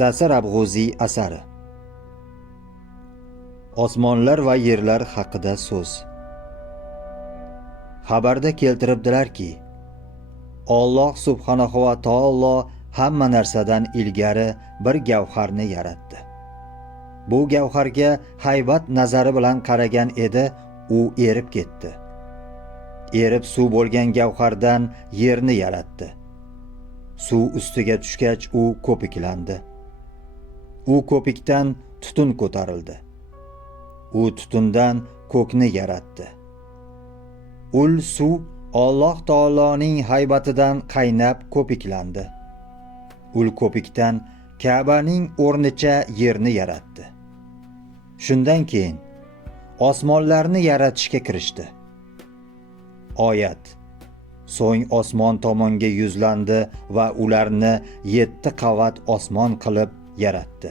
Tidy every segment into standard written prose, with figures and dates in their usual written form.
Qissasi Rabg'uziy asari. Osmonlar va yerlar haqida so'z. Xabarda keltiribdilarki, Alloh subhanahu va taolo hamma narsadan ilgari bir gavharni yaratdi. Bu gavharga haybat nazari bilan qaragan edi, u erib ketdi. Erib suv bo'lgan gavhardan yerni yaratdi. Suv ustiga tushgach u ko'piklandi. U ko'pikdan tutun ko'tarildi. U tutundan ko'kni yaratdi. Ul suv Alloh taoloning haybatidan qaynab ko'piklandi. Ul ko'pikdan Ka'baning o'rnicha yerni yaratdi. Shundan keyin osmonlarni yaratishga kirishdi. Oyat. So'ng osmon tomonga yuzlandi va ularni 7 qavat osmon qilib yaratdi.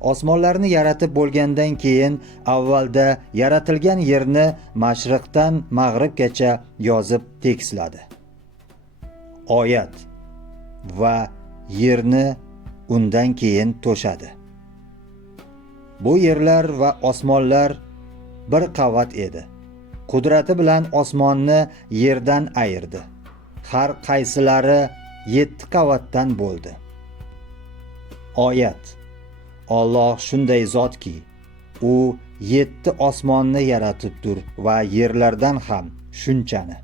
Osmonlarni yaratib bo'lgandan keyin avvalda yaratilgan yerni mashriqdan mag'ribgacha yozib tekisladi. Oyat. Va yerni undan keyin to'shadi. Bu yerlar va osmonlar bir qavat edi. Qudrati bilan osmonni yerdan ayirdi. Har qaysilari 7 qavatdan bo'ldi. Oyat. Alloh shunday zotki, u 7 osmonni yaratibdir va yerlardan ham shunchani.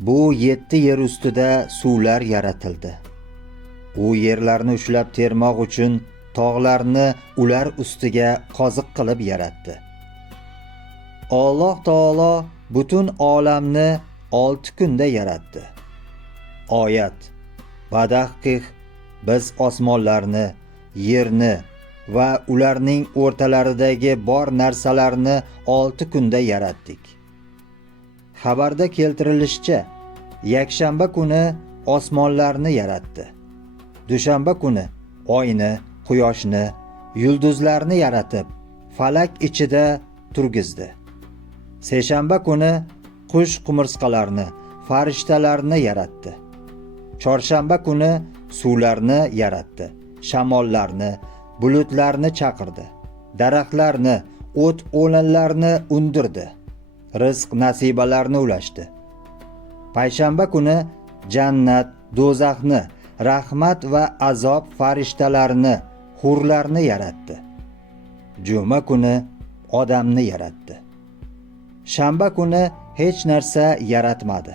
Bu 7 yer ustida suvlar yaratildi. U yerlarni ushlab termoq uchun tog'larni ular ustiga qoziq qilib yaratdi. Alloh taolo butun olamni 6 kunda yaratdi. Oyat. Badahqiq biz osmonlarni, yerni va ularning o'rtalaridagi bor narsalarni 6 kunda yaratdik. Xabarda keltirilishicha, yakshanba kuni osmonlarni yaratdi. Dushanba kuni oyni, quyoshni, yulduzlarni yaratib, falak ichida turgizdi. Seshanba kuni qush qumursqalarni, farishtalarni yaratdi. Chorshanba kuni suvlarni yaratdi, shamollarni, bulutlarni chaqirdi, daraxtlarni, o't-o'lanlarni undirdi, rizq nasibalarni ulashdi. Payshanba kuni jannat, do'zaxni, rahmat va azob farishtalarini, hurlarni yaratdi. Juma kuni odamni yaratdi. Shanba kuni hech narsa yaratmadi.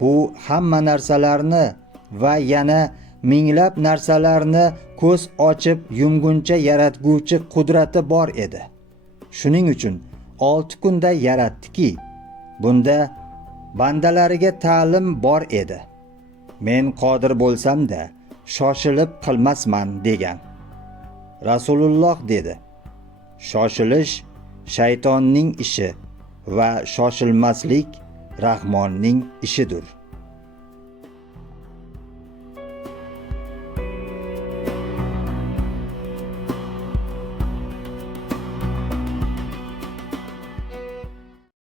Bu hamma narsalarni va yana minglab narsalarni ko'z ochib yumguncha yaratguvchi qudrati bor edi. Shuning uchun 6 kunda yaratdiki, bunda bandalariga ta'lim bor edi. Men qodir bo'lsam-da shoshilib qilmasman degan. Rasululloh dedi: Shoshilish shaytonning ishi va shoshilmaslik Rahmonning ishidir.